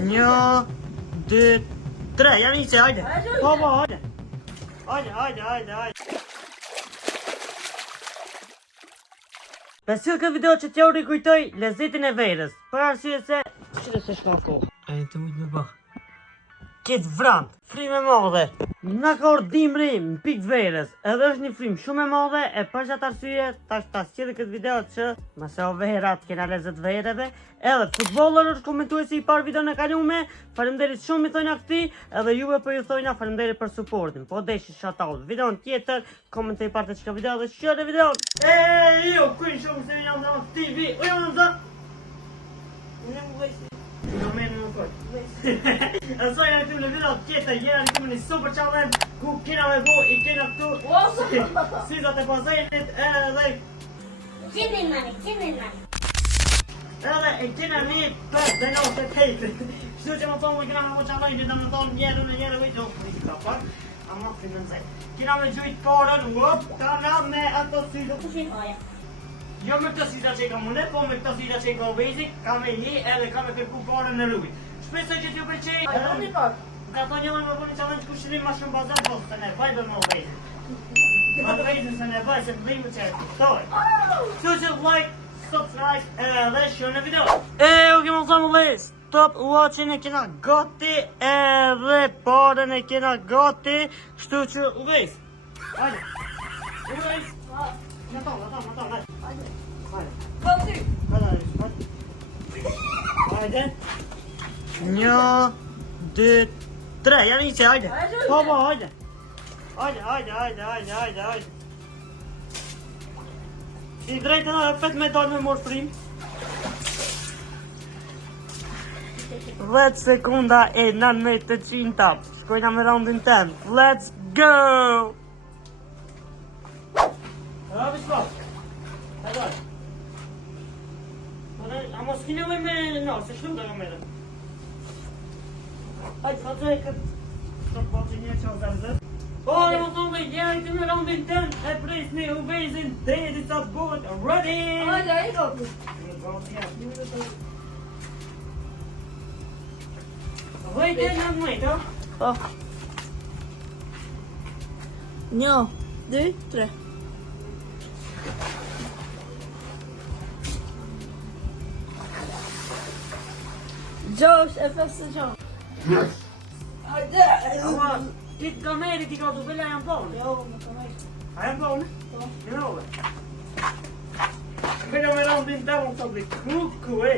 Një, dy, tre, jam nice, hajde. Baba, hajde. Hajde. Besoj këtë video që t'ja u rikujtoj lezetin e verës. Për arsye se... Qire se shka kohë. E të mujtë me bëhë. Këtë vrant, frime madhe. Nga ka ordimri në pikë verës. Edhe është një frim shumë e madhe. E për që atë arsye, ta sqedhe këtë video që mëse o verat, kena lezet vereve. Edhe futboller është komentuesi i parë video në kalume. Faleminderit shumë i thojna këti. Edhe juve për ju thojna faleminderit për supportin. Po deshi shoutout videon tjetër. Komentoj parte që ka video dhe shqyre videon. Jo, kujnë shumë se jam dhe TV. O jam dhe Asoj janë këtu në video tjetër, jena në këtu në super challenge ku kena me bo i kena këtu Sizat e pazenit edhe Qinin mani edhe e kena një për denos të tejtë Shtu që më thonë më kena me bo challenge dhe më thonë njërë vejtë o për i ka pak Ama për në nëzaj Kena me gjujtë karën, ka na me ato syzat Kushin oja Jo me këtë syzat që i ka mune, po me këtë syzat që i ka basic ka me një edhe ka me kërku karën në rrugit Shpresoj që t'ju pëlqej. A një pak? Ka thonë njëllën me bëni challenge ku shërim ma shumë bazar, po se ne vaj do në vejtë. Ma vejtë se ne vaj, se të dhimë që e të këtoj. Që që like, subscribe dhe shë në video. U kemë thonë le, stop watching e kena gati edhe parën e kena gati. Shtu që u vejtë. Hajde. U vejtë. Në tonë, hajde. Hajde. Një, dy, tre, jam nice, hajde. Baba, hajde. Hajde. Si drejtën e 15 me mor frim. 10 sekunda e 900. Shkojna me roundin 10. Let's go! Bishko. Hajde. A mos kine me no, se shluta nga me dhe. Hajde, sa të e këtë të bëtë një që o zërë. O, në më thonë dhe jeri të me roundin 10 e prejs një uvezin dhe edhi sa të bëhet ready! Hajde, e gopi. Vajte në mëjtë, o? Një, dy, tre. Gjosh e festë gjosh. Hajde! Ama, ti ka meri, ti ka të bella janë ponë. Jo, më të meri. A janë ponë? Po. Në ove. Këna me roundin 10 më të bëj kuku, e.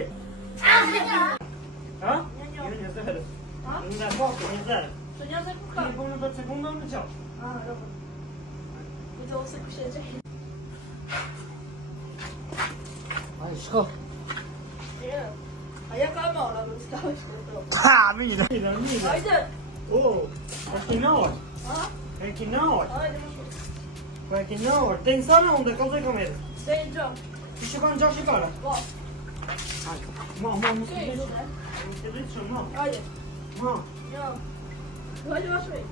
Ha? Një zërë. Ha? Në mokë, një zërë. Të një zërë ku ka? Një punë 10 sekunda në qashë. Robo. Kujto se kushe që. Aj, shko. Aja ka mora, më s'ka është këto. Ha, mira. Hajde! O, është kinor. Ha? E kinor. Hajde, më shumë. Po e kinor. Te në sana unë dhe këllë dhe kamerë. Ste i gjosh. Ti shukon gjash i kara? Po. Ma, më Kë i shute? Më të rritë shumë, ma. Hajde. Ma, Jo. Hajde, ma shumë.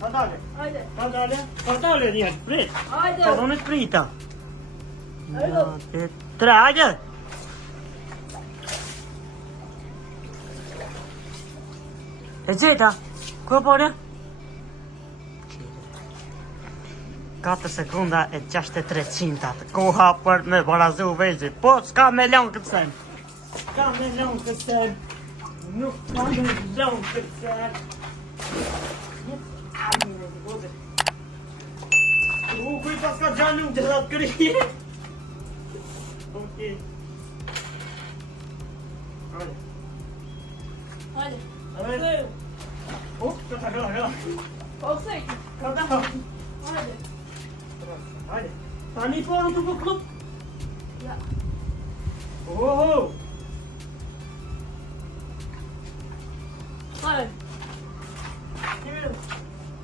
patale. Hajde. Patale njërë, prit. Hajde. Padonit prita. Hajde. Një, tre, hajde. E gjeta, ku e pone? 4 sekunda e 63 qintat. Koha për me barazu vezi. Po, s'ka me lënë këtë sen. S'ka me lënë këtë sen. Nuk ka me lënë këtë sen. Kuj pas ka gjanu të dhe të krije. Okej. Hajde. Hajde. Hajde. Këta. Po se. Këta. Hajde. Hajde. Tani po në të po klub. Ja. Oho. Hajde.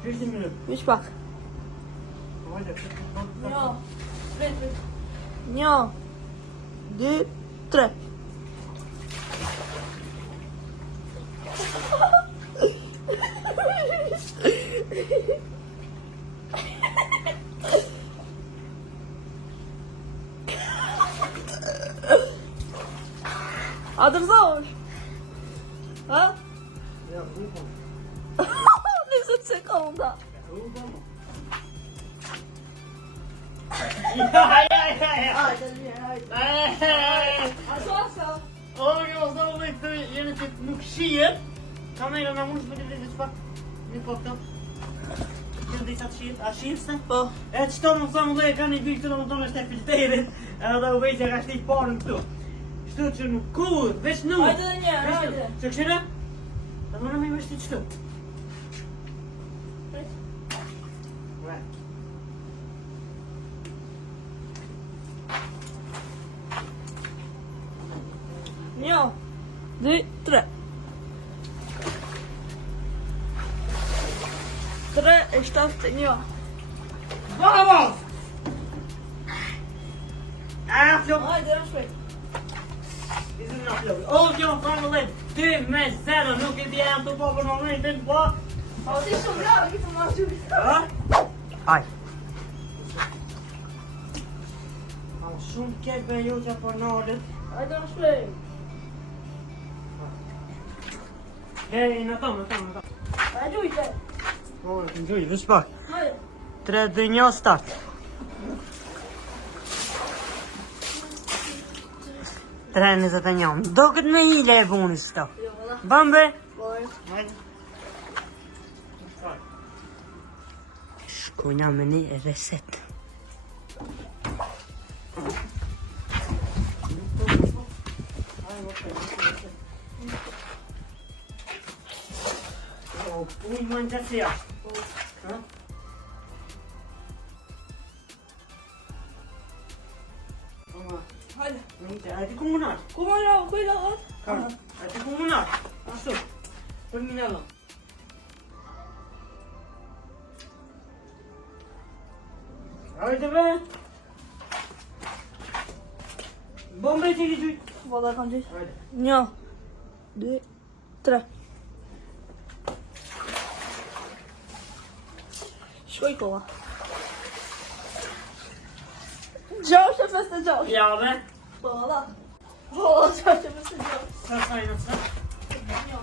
20 minut. Vish pak. Hajde. Një. Tre. Një. Dy. Tre. Adërzosh? Ha? Ja, rupam. 20 sekunda. Rupam. Hajde, Aso. O, jo, zdo me këtë jene që nuk shihet. Kamera në mund shpëtë të pak. Një po këto. Këtë dhe qatë shihet. A shihet se? Po. E qëto më thamë dhe e ka një bikë të në tonë është e filterit. Edhe u vejtë e ka shtik parën këtu. Shtu që nuk kur, veç nuk. Hajde dhe një, hajde. Që këshire? Dhe më në me veshti qëtu. Një, 2, 3. 3 e 71. Vamos! Flop! Hajde, në shpejt. Izin nga flop. O, jo, famillet, 2-0, nuk I bje janë të po për momentin, po. O, ti shumë bravo, këtë më gjurë. Ha? Aj. Shumë kek me ju që për nërët. Hajde, në shpejt. Hej, në tomë. Hajde, ujte. O, në gjujë, vësh pak. Hajde. 3, 2, 1, start. Tre, 21. Do këtë me hile e buni s'to. Jo, valla. Bambe? Boj. Hajde. Shkojna me një reset. Unë më në të cia. Hajde. Hajde ku më nërë. Ku më rao, ku I la hajde? Karë, hajde ku më nërë. Ashtu. Për më nëllë. Hajde be. Bombe që I gjujtë. Valla, kam gjithë. Hajde. Një, 2, 3. Shkoj kolla. 6-56. Ja be. Po, valla. Po, 6-56. Sa sajnë të sa? Një.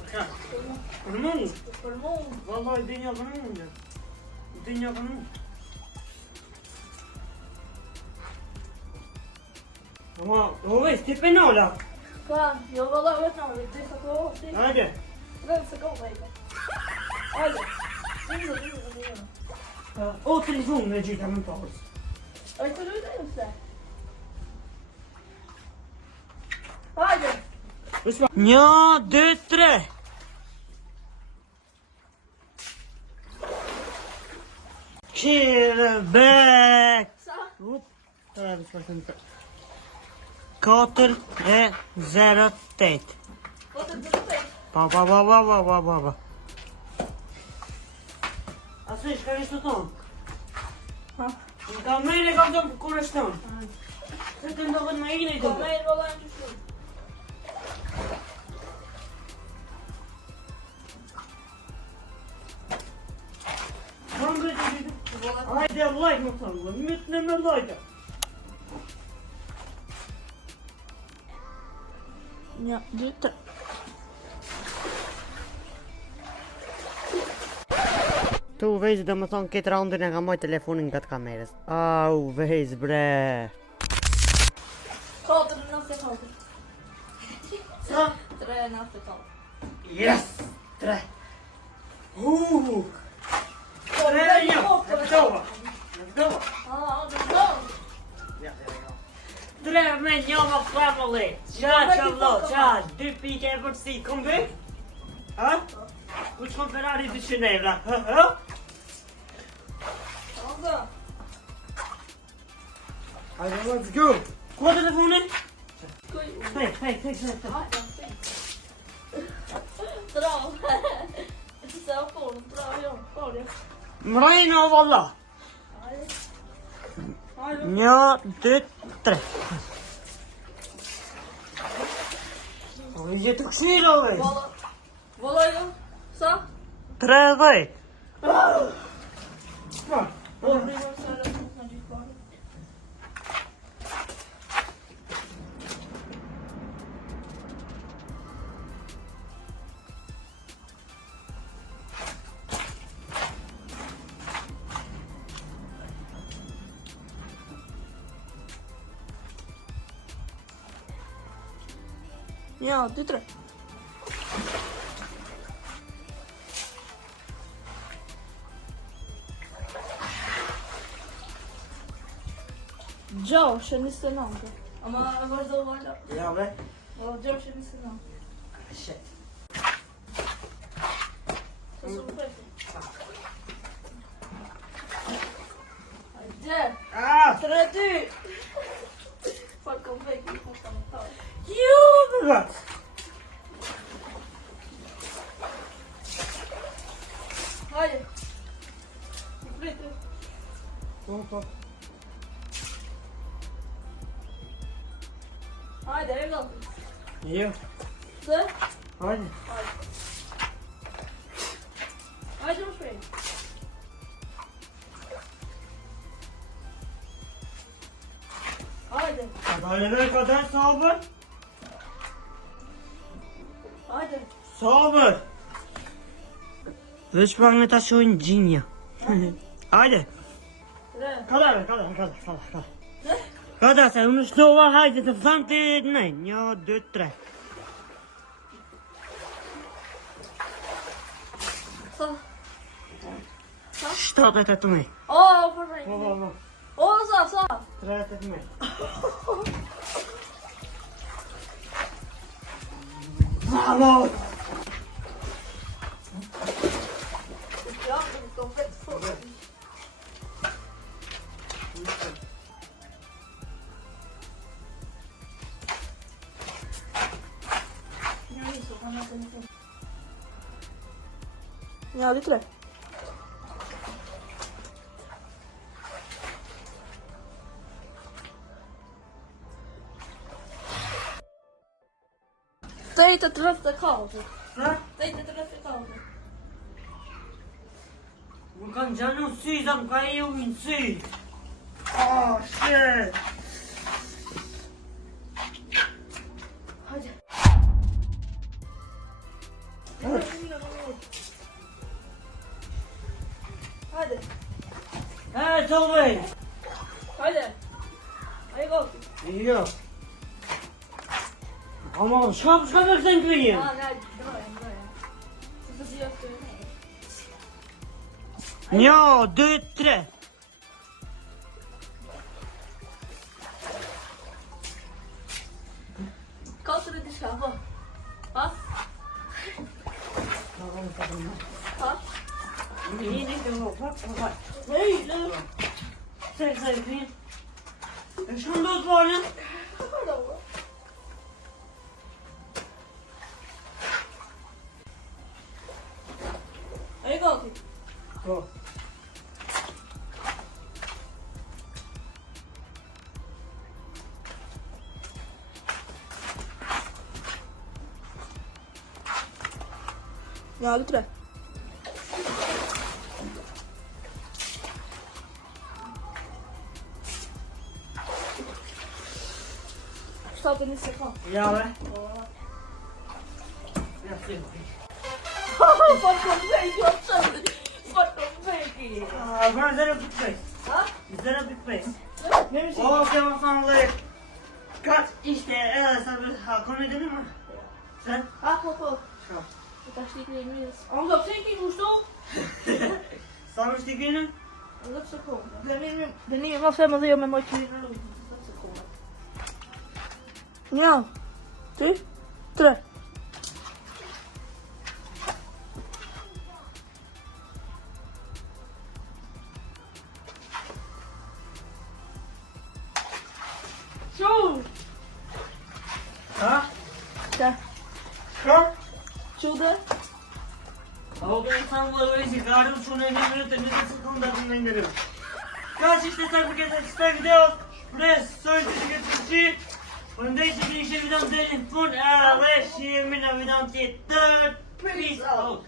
Për ka? Për mund. Për mund. Vallaj, dinja për mund. Dinja për mund. Ama, o vej, ti penola. Ka, jo valla, vetë në, vetë sa të ti. Hajde. Vetë se kom vejtë. Hajde. Dinja. O, telefon me gjitha më parës. Ai të lujtë e se. Hajde. 1, 2, 3. Qire, bek. Sa? Up. 4 e 0, 8. Po të të Pa. Asë shka ishtë të tonë? Ha? Në kamerë e kam të kur është tonë. Se të ndohet me igne I Ko të me I valla në të shumë. Hajde, lajt më thonë, mytë në me lajta. Një, 2, 3. Tu vejzë dhe më thonë këtë raundin e ka moj telefonin nga të kamerës. Au, vejzë bre. 4-94. Sa? 3-94. Yes! 3. Tre, një. E pëtova. Tre me një më family. Qa, 2 pike e përsi. Kom bëj? Ha? U qënë Ferrari 200 evra. Ha? Hajde, let's go. Ku telefonin? Tek. Bravo. Se ho fuori, bravo io, fuori. Mrejnë o valla. Një, 2, 3. O, I gjithë të këshirë o vej. Valla io, sa? 30. O, prima sera, në gjithë pare. Ja, 2, 3. Gjosh e 29. Ama vazhdo valla. Ja, bre. Gjosh e 29. Shit. Sa su përti. Hajde. 3-2. Fal kom veki, po sa më thaj. Jo, brat. Hajde. I pritë. Po. Hajde, e gati. Jo. Se? Hajde. Hajde më shpejt. Hajde. Ka dalë sabër? Hajde. Sabër. Veç pak me ta shojnë gjinja. Hajde. 3. Kada. Kada se unë shtova hajde të thamë të nejnë. 1, 2, 3. Sa? 7-8. O, përrej. Po. O, sa? 3-8. Vamos! Ja, ik kom vet voor. Ja, dit er. Tijd het terug te kopen. Sa? Tijd het terug te kopen. Më kanë gjanu sy, sa më ka e u në sy. Oh, shit! Hadi. Hadi. Tolvej! Hadi. Hadi go. Jo. Ama shka me këta në kryem? Nej, droja. Så får jag se. 1, 2, 3. Kalk er de schaven. Ha? Ha? Nee, wat? Nee, leuk. Zeg, vriend. Ik skal dood worden. Hadi go. Go. Ja, dit er. Stop in de seconde. Ja, hè? Ja, sim. Fuck een beetje op zo. Fuck een beetje. Waar zijn op de place? Ha? We zijn op de place. Neem eens Oh, oké, we gaan leuk. Kat, işte, kon je dit nummer? Sen? Ha, papa. Zo. Ik dacht niet meer meer. Anders op 10 kilo stoel. Samen stikken? Dat is goed. Ben niet meer helemaal heel met wat je dat is goed. Ja. 2, 3. Zo. Ha? Ja. Zo? Shoulder. Oké, sen böyle çıkardım şunu elimi temiz sekundadan indirim. Kaç işte sen bu kez işte gidiyor. Buraya sözcü geçici. Bunda işte bir şey bir telefon. Evet, şimdi bir tane Peace out.